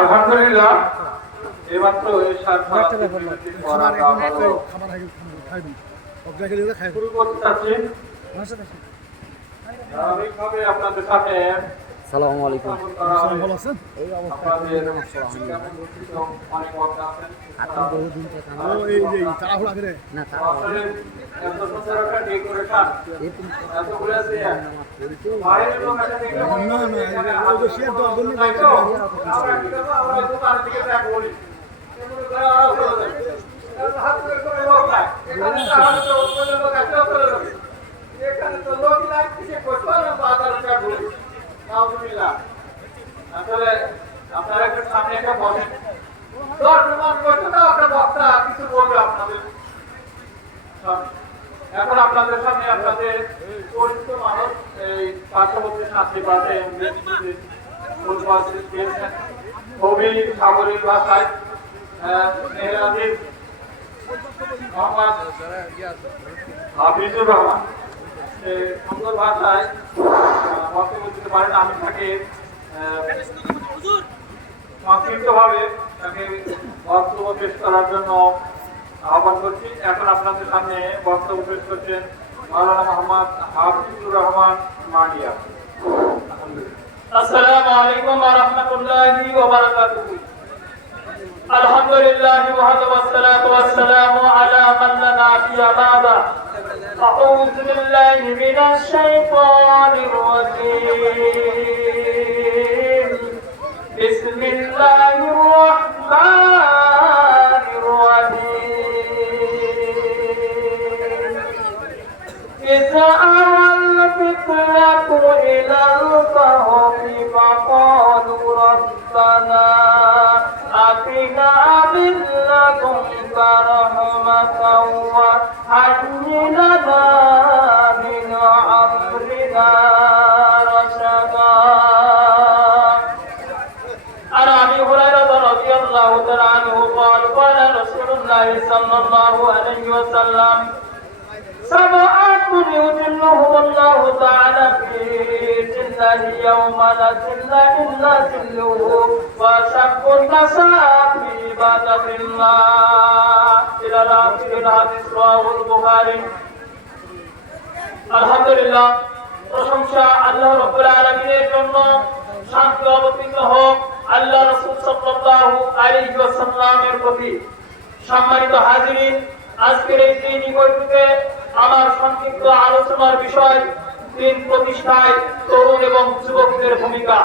আলহামদুলিল্লাহ এইমাত্র শুরু করতে চাচ্ছি। ধারাবাহিকভাবে আপনাদের সাথে আসসালামু আলাইকুম। ভালো আছেন? আপনাদের অনেক কথা আছেন। এখানে তো লোক লাগছে আসলে আপনারা একটু সামনে একটা বসেন, একটা বক্তা কিছু বলবে আপনাদের সামনে। এখন আপনাদের সামনে আপনাদের পরিচিত মানুষ এই পার্শ্ববর্তী শান্তিবাদে কবি সাগরীর ভাষায় মেহেরাদিন মোহাম্মদ হাফিজুর রহমান সুন্দর ভাষায় বক্তব্য দিতে পারেন। আমি তাকে সংক্ষিপ্তভাবে তাকে বক্তব্য পেশ করার জন্য আহ্বান করছি। এখন আপনাদের সামনে বক্তব্য পেশ করছেন মাওলানা মোহাম্মদ হাফিজুর রহমান মানিয়া। আসসালামু আলাইকুম ওয়া রাহমাতুল্লাহি ওয়া বারাকাতুহু। আলহামদুলিল্লাহি ওয়াহদাহু ওয়াসসালাতু ওয়াসসালামু আলা মান লা নাবিয়্যা বা'দা। আউযু বিল্লাহি মিনাশ শাইতানির রাজীম। বিসমিল্লাহির রাহমানির রাহিম। ইযা আওয়াল ফিতরাতু ইলাল কাহফি ফাকালু রাব্বানা আতিনা মিন লাদুনকা রাহমাতাও ওয়া হায়্যি লানা মিন আমরিনা রাশাদা। عن ابي هريره رضي الله تعالى عنه قال قال رسول الله صلى الله عليه وسلم سبعة يظلهم الله تعالى في ظله يوم لا ظل الا ظله وشق النساء في عبادة الله الى اخر الحديث رواه البخاري। আলহামদুলিল্লাহ, প্রশংসা আল্লাহ রাব্বুল আলামিনের জন্য। শান্তি অবতীর্ণ হোক আল্লাহ রাসূল সাল্লাল্লাহু আলাইহি ওয়াসাল্লামের প্রতি। সম্মানিত হাজিরিন, আজকের এই দিনী বৈঠকে আমার সংক্ষিপ্ত আলোচনার বিষয় দিন প্রতিষ্ঠায় তরুণ এবং যুবকদের ভূমিকা।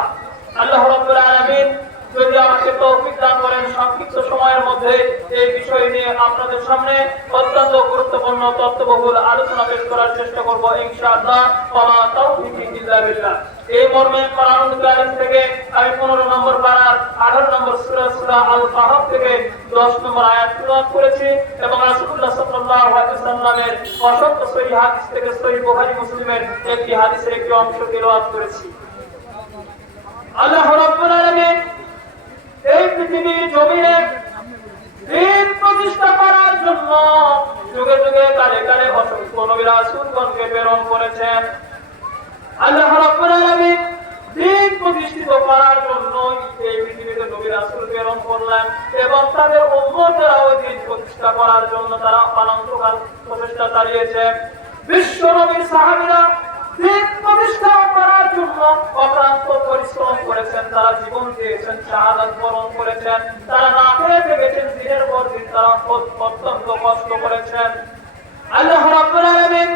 আল্লাহ রাব্বুল আলামিন যদি আমাকে তৌফিক দান করেন, সংক্ষিপ্ত সময়ের মধ্যে এই বিষয় নিয়ে আপনাদের সামনে অত্যন্ত গুরুত্বপূর্ণ তথ্যবহুল আলোচনা পেশ করার চেষ্টা করব ইনশাআল্লাহ। ওয়া মা তাওফীকি ইল্লা বিল্লাহ। এই মর্মে কোরআনুল কারীম থেকে আমি 15 নম্বর পারার 18 নম্বর সূরা আল কাহফ থেকে 10 নম্বর আয়াত তেলাওয়াত করেছি এবং রাসূলুল্লাহ সাল্লাল্লাহু আলাইহি ওয়াসাল্লামের অসংখ্য সহিহ হাদিস থেকে সহিহ বুখারী মুসলিমের একটি হাদিসের একটি অংশ তেলাওয়াত করেছি। আল্লাহ রাব্বুল আলামিন এই পৃথিবীর জমিনে দিন প্রতিষ্ঠা করার জন্য যুগে যুগে কালে কালে অসংখ্য নবী রাসূলগণকে প্রেরণ করেছেন। আল্লাহ রাব্বুল আলামিন দিন প্রতিষ্ঠিত করার জন্য এই পৃথিবীতে নবী রাসূল প্রেরণ করলেন এবং তাদের উম্মতরা ওই দিন প্রতিষ্ঠা করার জন্য তারা অনন্তকাল প্রচেষ্টা চালিয়েছে। বিশ্ব নবীর সাহাবীরা দিন প্রতিষ্ঠা করার জন্য অক্লান্ত পরিশ্রম করেছেন, তারা জীবন দিয়েছেন, শাহাদাত বরণ করেছেন, তারা না খেয়ে থেকেছেন, দিনের পর দিন তারা অত্যন্ত কষ্ট করেছেন। আল্লাহ রাব্বুল আলামিন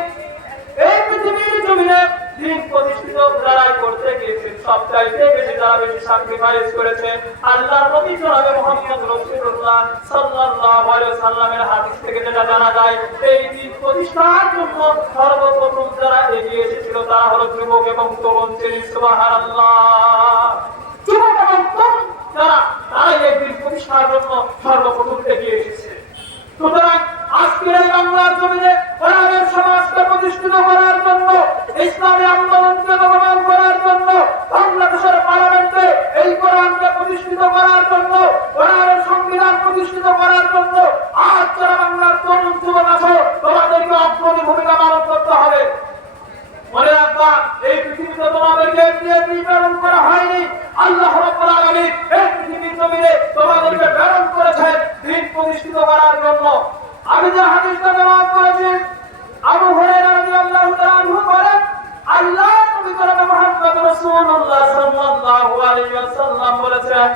এই পৃথিবীর জমিনে দিন প্রতিষ্ঠিত যারাই করতে গিয়েছেন সবচাইতে বেশি যারা বেশি স্যাক্রিফাইস করেছেন আল্লাহর নবী জনাবে মুহাম্মদ রাসূলুল্লাহ সাল্লাল্লাহু আলাইহি ওয়াসাল্লামের হাদিস থেকে যেটা জানা যায়, এই দিন প্রতিষ্ঠার জন্য সর্বপ্রথম যারা এগিয়ে এসেছিল তারা হলো যুবক এবং তরুণ ছিল। সুবহানাল্লাহ। যুবক এবং তরুণ যারা এই দিন প্রতিষ্ঠার জন্য সর্বপ্রথম এগিয়ে এসেছে। সুতরাং আজকের এই বাংলার জমিনে কোরআনের সমাজকে প্রতিষ্ঠিত করার জন্য, ইসলামী আন্দোলনকে গঠন করার জন্য, বাংলাদেশের পার্লামেন্টে এই কোরআনকে প্রতিষ্ঠিত করার জন্য, কোরআনের সংবিধান প্রতিষ্ঠিত করার জন্য আজ যারা বাংলার তরুণ যুবক আছো তোমাদেরকে অগ্রণী ভূমিকা পালন করতে হবে। মনে রাখবো বান্দা, এই পৃথিবীতে তোমাদেরকে এমনি প্রেরণ করা হয়নি। আল্লাহ রাব্বুল আলামিন এই পৃথিবীর জমিনে তোমাদেরকে প্রেরণ করেছেন দ্বীন প্রতিষ্ঠিত করার জন্য। আমি যে হাদিসটা ব্যবহার করেছি, আবু হুরায়রা রাদিয়াল্লাহু তাআলা আনহু বলেন, আল্লাহ নবী জনাব মুহাম্মদ রাসূলুল্লাহ সাল্লাল্লাহু আলাইহি ওয়াসাল্লাম বলেছেন,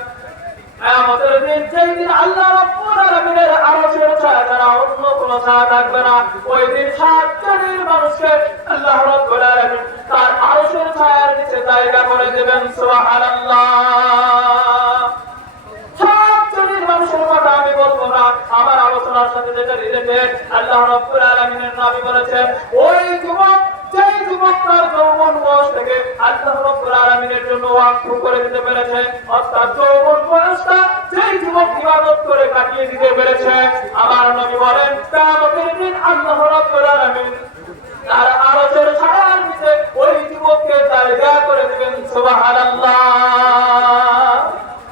কিয়ামতের দিন যেই দিন আল্লাহ রাব্বুল আলামিনের আরশের ছায়া ছাড়া অন্য কোনো ছায়া থাকবে না, ওই দিন 7 শ্রেণীর মানুষকে আল্লাহ রাব্বুল আলামিন তার আরশের ছায়ার নিচে জায়গা করে দেবেন। সুবহানাল্লাহ। 7 শ্রেণীর মানুষের কথা আমি বলবো না, আমার আলোচনার সাথে যেটা রিলেটেড, আল্লাহ রাব্বুল আলামিনের নবী বলেছেন, ওই যুবক যেই যুবক তার যৌবন বয়স থেকে আল্লাহ রাব্বুল আলামিনের জন্য ওয়াকফ করে দিতে পেরেছে, অর্থাৎ যৌবন বয়সটা যেই যুবক ইবাদত করে কাটিয়ে দিতে পেরেছে, আমার নবী বলেন কিয়ামতের দিন আল্লাহ রাব্বুল আলামিন তার আরশের ছায়ার নিচে ওই যুবককে জায়গা করে দিবেন। সুবহানাল্লাহ।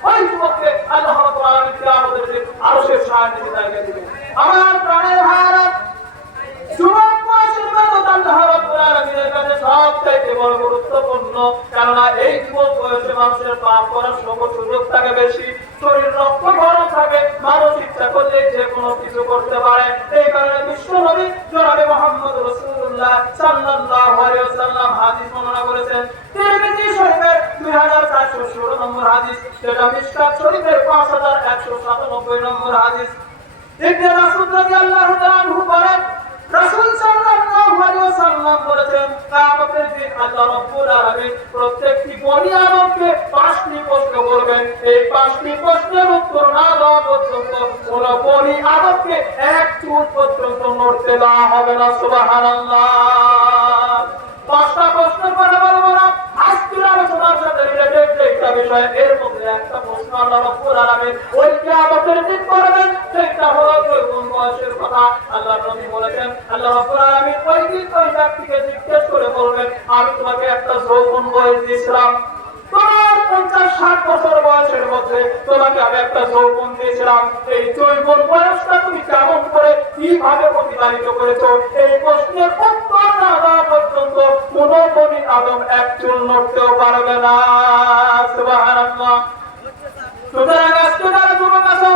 ওই যুবককে আল্লাহ রাব্বুল আলামিন কিয়ামতের দিন আরশের ছায়ার নিচে জায়গা দিবেন। আমার প্রাণের ভাইরা, যুবক বয়সের ইবাদত আল্লাহ রাব্বুল আলামিনের কাছে সবচেয়ে বড় গুরুত্বপূর্ণ, কেননা এই যুবক বয়সে মানুষের পাপ করার সুযোগ থাকে বেশি, শরীর রক্ত গরম থাকে, মানুষ ইচ্ছা করলে যে কোনো কিছু করতে পারে। এই কারণে বিশ্ব নবী জনাবে মুহাম্মদ রাসূলুল্লাহ সাল্লাল্লাহু আলাইহি ওয়াসাল্লাম হাদিস বর্ণনা করেছেন, তিরমিজি শরীফের 2416 নম্বর হাদিস, যেটা মিশকাত শরীফের 5197 নম্বর হাদিস। ইবনে মাসউদ রাদিয়াল্লাহু তাআলা আনহু বলেন, রাসূল সাল্লাল্লাহু আলাইহি ওয়াসাল্লাম বলেছেন, কিয়ামতের দিন আল্লাহ রাব্বুল আলামিন প্রত্যেকটি বনি আদমকে 5টি প্রশ্ন করবেন। এই 5টি প্রশ্নের উত্তর না দেওয়া পর্যন্ত কোন বনি আদমকে এক চুল পর্যন্ত নড়তে দেওয়া হবে না। সুবহানাল্লাহ। 5টা প্রশ্নের কথা বলবো না, আজকের আলোচনার সাথে রিলেটেড একটা বিষয়, এর মধ্যে একটা প্রশ্ন আল্লাহ রাব্বুল আলামিন ওই কিয়ামতের দিন করবেন, সেটা হলো যৌবন বয়সের কথা। আল্লাহ নবী বলেছেন, আল্লাহ রাব্বুল আলামিন ওই দিন ওই ব্যক্তিকে জিজ্ঞেস করে বলবেন, আমি তোমাকে একটা যৌবন বয়স দিয়েছিলাম, তোমার 50-60 বছর বয়সের মধ্যে তোমাকে আমি একটা যৌবন দিয়েছিলাম, এই যৌবন বয়সটা তুমি কেমন করে কিভাবে অতিবাহিত করেছো? এই প্রশ্নের উত্তর না দেওয়া পর্যন্ত কোন বনি আদম এক চুল নড়তেও পারবে না। সুবহানাল্লাহ। সুতরাং আজকে যারা যুবক আছো,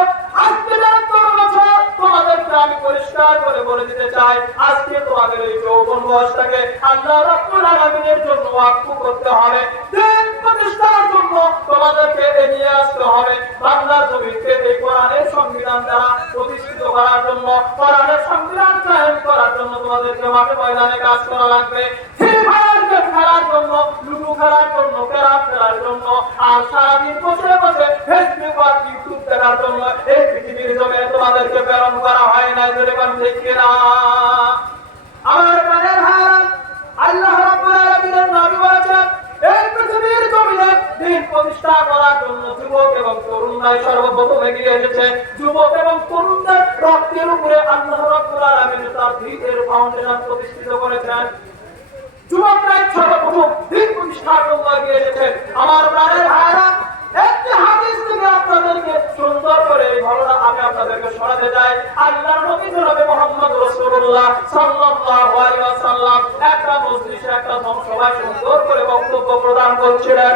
আজকে যারা তরুণ আছো, তোমাদেরকে আমি পরিষ্কার করে বলে দিতে চাই, আজকে তোমাদের এই যৌবন বয়সটাকে আল্লাহ রাব্বুল আলামিনের জন্য ওয়াকফ করতে হবে, দ্বীন প্রতিষ্ঠার জন্য তোমাদেরকে এগিয়ে আসতে হবে। বাংলার জমিকে এই কোরআনের সংবিধান দ্বারা প্রতিষ্ঠিত করার জন্য, কোরআনের সংবিধান কায়েম করার জন্য তোমাদেরকে মাঠে ময়দানে কাজ করা লাগবে। খেলার জন্য, লুডু খেলার জন্য, ক্যারাম খেলার জন্য, আর সারাদিন বসে বসে ফেসবুক আর ইউটিউব দেখার জন্য এই পৃথিবীর জমিনে তোমাদেরকে প্রেরণ করা হয় না। যেরকম ঠিক কিনা? আমার প্রাণের ভাইরা, আল্লাহ রাব্বুল আলামিনের নবী বলেছেন, এই পৃথিবীর জমিনে দ্বীন প্রতিষ্ঠা করার জন্য যুবক এবং তরুণরাই সর্বপ্রথম এগিয়ে এসেছে। যুবক এবং তরুণদের রক্তের উপরে আল্লাহ রাব্বুল আলামিন তার দ্বীনের ফাউন্ডেশন প্রতিষ্ঠিত করেছেন। যুবকরাই সর্বপ্রথম দ্বীন প্রতিষ্ঠার জন্য এগিয়ে এসেছেন। আমার প্রাণের ভাইরা, একটি হাদিস থেকে আপনাদেরকে সুন্দর করে এই ঘটনা আমি আপনাদেরকে শোনাতে চাই। আল্লাহর নবী জনাবে মুহাম্মদ রাসূলুল্লাহ সাল্লাল্লাহু আলাইহি ওয়াসাল্লাম একটা মজলিসে, একটা সভায় সুন্দর করে বক্তব্য প্রদান করছিলেন।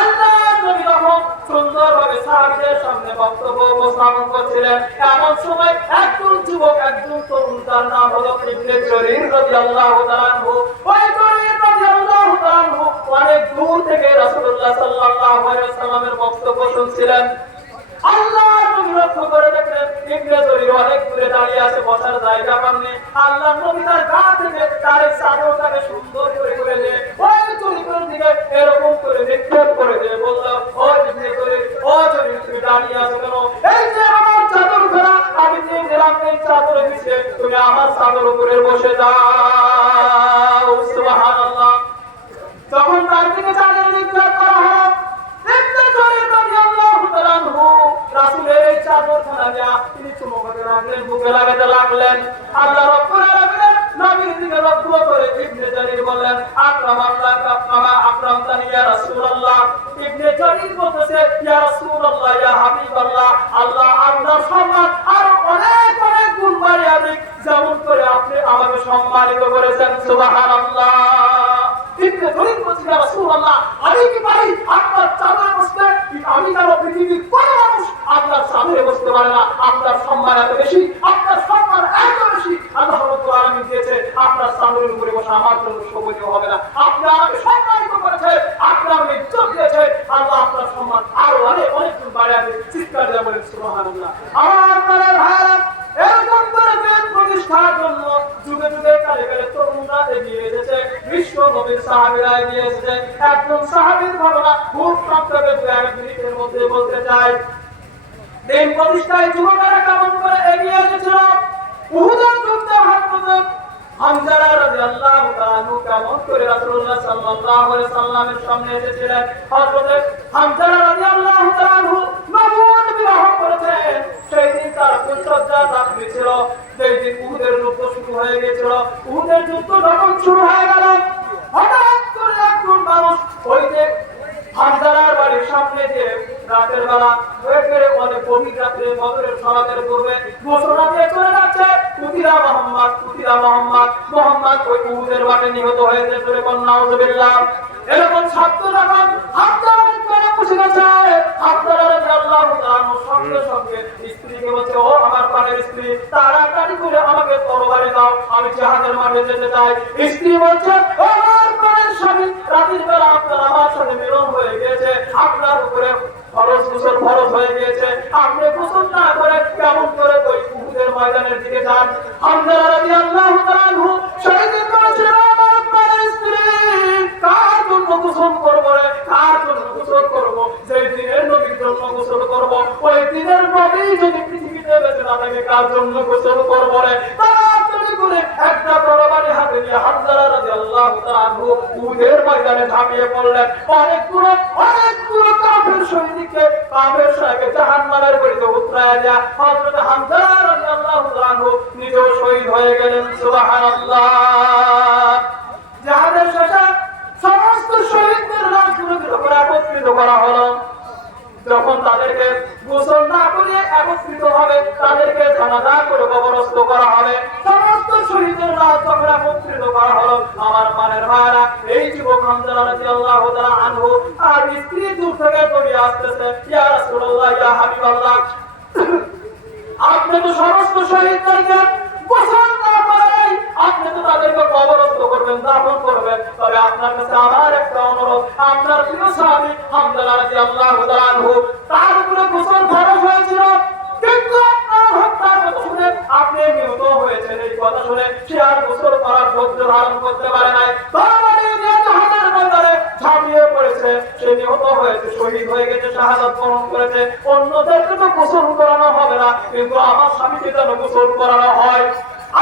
আল্লাহর নবী যখন সুন্দরভাবে সাহাবীদের সামনে বক্তব্য উপস্থাপন করছিলেন, এমন সময় একজন যুবক, একজন তরুণ, তার নাম হলো ইবনে জরীর রাদিয়াল্লাহু তাআলা আনহু। ওই জরীর রাদিয়াল্লাহু তাআলা আনহু অনেক দূর থেকে রাসূলুল্লাহ সাল্লাল্লাহু আলাইহি ওয়াসাল্লামের বক্তব্য শুনছিলেন। আল্লাহর নবী লক্ষ্য করে দেখলেন ইবনে জরীর অনেক দূরে দাঁড়িয়ে আছে, বসার জায়গা পাননি। আল্লাহর নবী তার গা থেকে তার চাদরটাকে সুন্দর করে খুলে দিয়ে ওই জরীরের দিকে এরকম করে নিক্ষেপ করে দিয়ে বলল, ও ইবনে জরীর, ও জরীর, তুমি দাঁড়িয়ে আছো কেন? এই যে আমার চাদর ফেরা, আমি দিয়ে দিলাম এই চাদরের নিচে, তুমি আমার চাদর উপরে বসে যাও। সুবহানাল্লাহ। যখন তার দিকে চাদর নিক্ষেপ করা হলো, ইবনে জরীর রাদিয়াল্লাহু তাআলা আনহু রাসূলের এই চাদরখানা নিয়ে তিনি চুমুকাতে লাগলেন, বুকে লাগাতে লাগলেন। আল্লাহ রাব্বুল আলামিনের নবীর দিকে লক্ষ্য জরিপ করছি ইয়া রাসূলুল্লাহ, আমি কি পারি আপনার চাদরে বসতে? আমি কেন পৃথিবীর কোন মানুষ আপনার চাদরে বসতে পারে না? আপনার সম্মান এত বেশি, আপনার সম্মান এত বেশি আল্লাহ রাব্বুল আলামিন দিয়েছে, আপনার চাদরের উপরে বসা আমার জন্য শোভনীয় হবে না। আপনি আমাকে সম্মানিত করেছে, আপনি আমাকে ইজ্জত দিয়েছে, আল্লাহ আপনার সম্মান আরো অনেক গুণ বাড়াবে। চিৎকার দিয়ে বলেন সুবহানাল্লাহ। আমার প্রাণের ভাইরা, এরকম করে দেন প্রতিষ্ঠার জন্য যুগে যুগে কালে কালে তরুণরা এগিয়ে এসেছে, বিশ্ব নবীর সাহাবীরা এগিয়ে এসেছে। একজন সাহাবীর ঘটনা খুব সংক্ষেপে 2-1 মিনিটের মধ্যে বলতে চাই। দিন প্রতিষ্ঠায় যুবকেরা কেমন করে এগিয়ে এসেছিল। উহুদের যুদ্ধে হযরত হামজা রাদিয়াল্লাহু তাআলা কেমন করে রাসূলুল্লাহ সাল্লাল্লাহু আলাইহি সাল্লামের সামনে এসেছিলেন। হযরত হামজা রাদিয়াল্লাহু তাআলা নবুয়ত বিবাহ করেছেন। সেই দিন তার ফুলসজ্জা রাত্রি ছিল, সেই দিন উহুদের যুদ্ধ শুরু হয়ে গিয়েছিল। উহুদের যুদ্ধ যখন শুরু হয়ে গেল, হঠাৎ করে একজন মানুষ ওই যে হামজার বাড়ির সামনে যে রাতের বেলা হয়ে অনেক গভীর রাত্রে বদরের সলাতের পূর্বে ঘোষণা দিয়ে চলে যাচ্ছে, কুতিলা মুহাম্মদ, কুতিলা মুহাম্মদ, মুহাম্মদ ওই উহুদের মাঠে নিহত হয়েছে। চলে কোন নাউজুবিল্লাহ। এরকম শব্দ যখন হামজার কানে পৌঁছে গেছে, হামজা রাদিয়াল্লাহু তাআলা সঙ্গে সঙ্গে স্ত্রীকে বলছে, ও আমার প্রাণের স্ত্রী, তাড়াতাড়ি করে আমাকে তরবারি দাও, আমি জিহাদের মাঠে যেতে চাই। স্ত্রী বলছে, ও আমার প্রাণের স্বামী, রাতের বেলা আপনার আমার সাথে মিলন হয়ে গিয়েছে, আপনার উপরে গোসল ফরজ হয়ে গিয়েছে, আপনি গোসল না করে কেমন করে ওই উহুদের ময়দানের দিকে যান? হামজা রাদিয়াল্লাহু তাআলা সেই দিন বলেছিলেন, আমার প্রাণের স্ত্রী, কার জন্য গোসল করব রে, কার জন্য গোসল করব? যেই দিনের নবীর জন্য গোসল করব, ওই দিনের নবী যদি পৃথিবীতে বেঁচে না থাকে, কার জন্য গোসল করব রে? তাড়াতাড়ি করে একটা তরবারি হাতে নিয়ে হামজা রাদিয়াল্লাহু তাআলা উহুদের ময়দানে ঝাঁপিয়ে পড়লেন। অনেকগুলো কাফের সৈনিককে, কাফের সাহেবকে জাহান্নামের গড়িতে উতরায় দেয়া হযরত হামজা রাদিয়াল্লাহু তাআলা নিজেও শহীদ হয়ে গেলেন। সুবহানাল্লাহ। জিহাদের শেষে সমস্ত শহীদদের লাশগুলোকে একত্রিত করা হলো। যখন তাদেরকে গোসল না করিয়ে একত্রিত হবে, তাদেরকে জানাজা করে কবরস্থ করা হবে। সমস্ত শহীদের লাশ যখন একত্রিত করা হলো, আমার মানের ভাইরা, এই যুবক হামজা রাদিয়াল্লাহু তাআলা আনহু আর স্ত্রী দূর থেকে দৌড়ে আসতেছে, ইয়া রাসূলুল্লাহ, ইয়া হাবিবাল্লাহ, আপনি তো সমস্ত শহীদদেরকে গোসল না করে আপনি তো তাদেরকে কবরস্থ করবেন, দাফন করবেন। তবে আপনার কাছে আমার একটা অনুরোধ, আপনার প্রিয় সাহাবী হামজা রাদিয়াল্লাহু তাআলা আনহু, তার উপরে গোসল ফরজ হয়েছিল, কিন্তু আপনার হত্যার কথা শুনে, আপনি নিহত হয়েছেন এই কথা শুনে সে আর গোসল করার ধৈর্য ধারণ করতে পারে নাই। তরবারি নিয়ে জাহান্নামের ময়দানে ঝাঁপিয়ে পড়েছে, সে নিহত হয়েছে, শহীদ হয়ে গেছে, শাহাদাত বরণ করেছে। অন্যদেরকে তো গোসল করানো হবে না, কিন্তু আমার স্বামীকে যেন গোসল করানো হয়।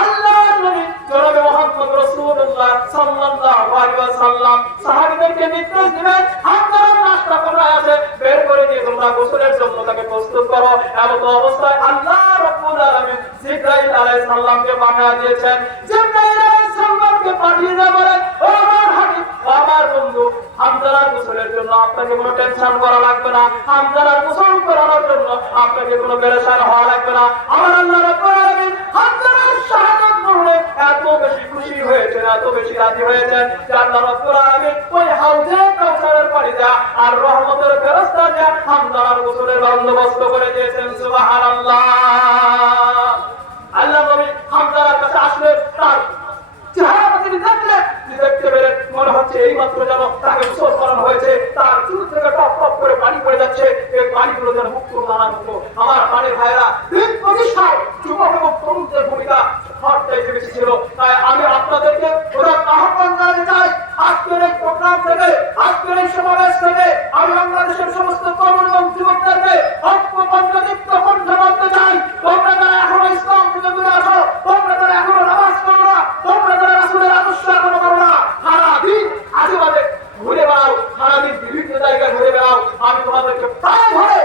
আল্লাহর নবী জনাবে মুহাম্মদ রাসূলুল্লাহ সাল্লাল্লাহু আলাইহি ওয়াসাল্লাম সাহাবীদেরকে নির্দেশ দিলেন, হামজার লাশটা কোথায় আছে বের করে দিয়ে তোমরা গোসলের জন্য তাকে প্রস্তুত করো। এমন অবস্থায় আল্লাহ রাব্বুল আলামিন জিবরাইল আলাইহিস সালামকে পাঠিয়ে দিয়েছেন। জিবরাইল আলাইহিস সালামকে পাঠিয়ে দিয়ে বলেন, ও আমার হাবিব, ও আমার বন্ধু, হামজার গোসলের জন্য আপনাকে কোনো টেনশন করা লাগবে না, হামজার গোসল করানোর জন্য আপনাকে কোনো পেরেশান হওয়া লাগবে না। আমার আল্লাহ রাব্বুল আলামিন হামজার শাহাদাত গ্রহণে এত বেশি খুশি হয়েছেন, এত বেশি রাজি হয়েছেন যে আল্লাহ রাব্বুল আলামিন ওই হাউজে কাউসারের পানি দেয়া আর রহমতের ফেরেশতা দেয়া হামজার গোসলের বন্দোবস্ত করে দিয়েছেন। সুবহানাল্লাহ। আল্লাহ নবী হামজার কাছে আসলে তার চেহারা তিনি দেখতে পেলেন, মনে হচ্ছে এই মাত্র যেন তাকে গোসল করানো হয়েছে, তার চুল থেকে টপ টপ করে পানি পড়ে যাচ্ছে, এই পানিগুলো যেন মুক্ত দানার মতো। আমার পানির ভাইরা, দিন প্রতিষ্ঠায় যুবক এবং তরুণদের ভূমিকা সব চাইতে বেশি ছিল। তাই আমি আপনাদেরকে ওদের আহ্বান জানাতে চাই, আজকের এই প্রোগ্রাম থেকে, আজকের এই সমাবেশ থেকে আমি বাংলাদেশের সমস্ত তরুণ এবং যুবকদেরকে ঐক্যবদ্ধ কণ্ঠে বলতে চাই, তোমরা যারা এখনো ইসলাম থেকে দূরে আসো, তোমরা যারা এখনো নামাজ করো না, তোমরা যারা রাসূলের আদর্শ এখনো করো না, সারাদিন আজেবাজে ঘুরে বেড়াও, সারাদিন বিভিন্ন জায়গায় ঘুরে বেড়াও, আমি তোমাদেরকে প্রায় ধরে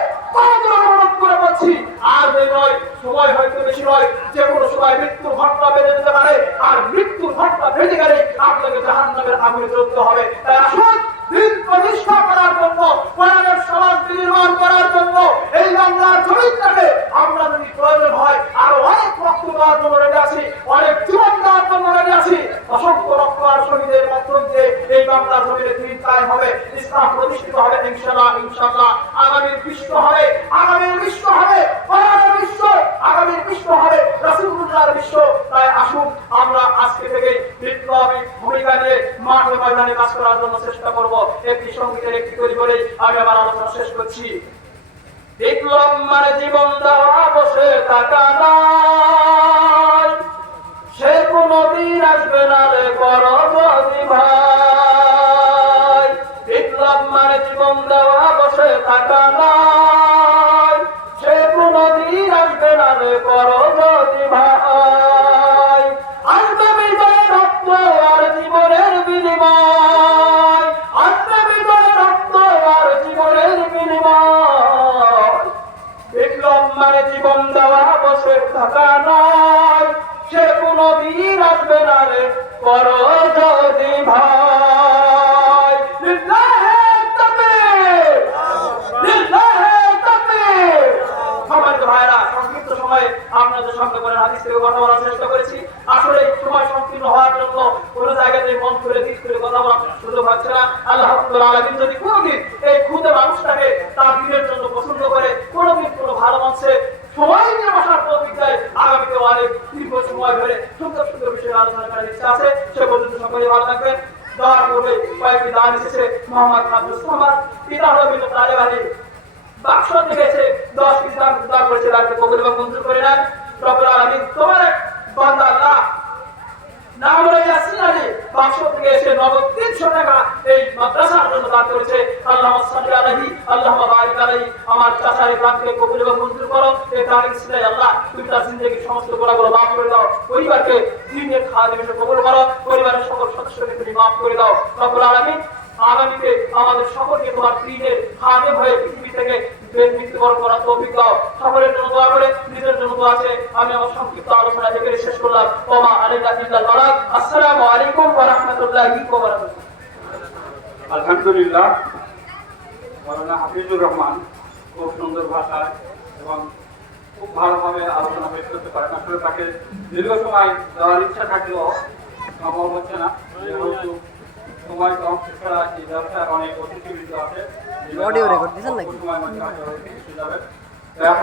অনুরোধ করে বলছি, আর নয়, সময় হয়তো বেশি নয়, যে কোনো সময় মৃত্যুর ঘটনা বেড়ে যেতে পারে, আর মৃত্যুর ঘটনা বেড়ে গেলে আপনাকে জাহান্নামের আগুনে জ্বলতে হবে। তাই আসুন, দিন প্রতিষ্ঠা করার জন্য, কোরআনের সমাজ নির্মাণ করার জন্য এই বাংলার জমিনটাকে আমরা যদি প্রয়োজন হয় আরো অনেক রক্ত দেওয়ার জন্য রেডি আছি, অনেক জীবন দেওয়ার জন্য রেডি আছি। অসংখ্য রক্ত আর শহীদের মাধ্যম দিয়ে এই বাংলার জমিনে দিন কায়েম হবে, ইসলাম প্রতিষ্ঠিত হবে ইনশাআল্লাহ ইনশাআল্লাহ। আগামীর বিশ্ব হবে, আগামীর বিশ্ব হবে, আগামীর বিশ্ব, আগামীর বিশ্ব হবে রাসূলুল্লাহর বিশ্ব। তাই আসুন আমরা আজকে থেকে বিপ্লবী ভূমিকা নিয়ে মাঠে ময়দানে কাজ করার জন্য চেষ্টা করব। একটি সঙ্গীতের একটি তৈরি বলেই আমি আমার আলোচনা শেষ করছি। বিপ্লব মানে জীবন দেওয়া, বসে থাকা নয়, সে কোনদিন আসবে না রে করো যদি ভাই। বিপ্লব মানে জীবন দেওয়া, বসে থাকা নয়, সে কোনদিন আসবে না রে করো যদি ভাই। আসবে বিজয় রক্ত আর জীবনের বিনিময়, আসবে বিজয় রক্ত আর জীবনের বিনিময়। বিপ্লব মানে জীবন দেওয়া, বসে থাকা নয়, সে কোনদিন আসবে না রে করো যদি ভাই। লিল্লাহে তাকবীর, লিল্লাহে তাকবীর। সম্মানিত ভাইরা, সংক্ষিপ্ত সময়ে আপনাদের সামনে করে হাদিস থেকে কথা বলার চেষ্টা করেছি। আসলে সময় সংকীর্ণ হওয়ার জন্য কোন জায়গাতে মন করে দিক করে কথা বলার সুযোগ হচ্ছে না। আল্লাহ রাব্বুল আলামিন যদি কোনদিন এই ক্ষুদে মানুষটাকে তার দিনের জন্য পছন্দ করে কোনদিন কোনো ভালো মঞ্চে সময় নিয়ে বসার তৌফিক দেয়, আগামীতে অনেক দীর্ঘ সময় ধরে সুন্দর সুন্দর বিষয়ে আলোচনা করার ইচ্ছা আছে। সে পর্যন্ত সকলে ভালো থাকবেন। দোয়ার পূর্বে কয়েকটি দান এসেছে। মোহাম্মদ আব্দুল সামাদ, পিতা হলো মৃত তালেবানি, বাক্স থেকে এসে 10 পিস দান উদ্ধার করেছে, তাকে কবুল এবং মঞ্জুর করে নেন। রব্বুল আলামিন তোমার এক বান্দা আল্লাহ নাম হলো ইয়াসিন আলী, বাক্স থেকে এসে নগদ 300 টাকা এই মাদ্রাসার জন্য দান করেছে। আল্লাহুম্মা সাল্লি আলাইহি, আল্লাহুম্মা বারিক আলাইহি। আমার চাচার ইকরামকে কবুল এবং মঞ্জুর করো। এই তারিখ সিলাই আল্লাহ তুমি তার জিন্দেগীর সমস্ত গুনাহগুলো মাফ করে দাও। পরিবারকে দ্বীনের খাদেম হিসেবে কবুল করো। পরিবারের সকল সদস্যকে তুমি মাফ করে দাও। রব্বুল আলামিন আগামীতে আমাদের সকলকে তোমার দ্বীনের খাদেম হয়ে পৃথিবী থেকে মৃত্যুবরণ করার তৌফিক দাও। সকলের জন্য দোয়া করে নিজের জন্য দোয়া আছে। আমি আমার সংক্ষিপ্ত আলোচনা এখানে শেষ করলাম। ওমা আলাইনা ইল্লাল বালাগ। আসসালামু আলাইকুম ওয়া রাহমাতুল্লাহি ওয়া বারাকাতুহু। আলহামদুলিল্লাহ, মাওলানা হাফিজুর রহমান খুব সুন্দর ভাষায় এবং খুব ভালোভাবে আলোচনা পেশ করতে পারেন। আসলে তাকে দীর্ঘ সময় দেওয়ার ইচ্ছা থাকলেও সম্ভব হচ্ছে না, যেহেতু সময় কম। এছাড়া এই ব্যবসায় অনেক অতিথিবৃন্দ আছে, অডিও রেকর্ড দিছেন নাকি? সময় মধ্যে হয়তো এসে যাবে। তো এখন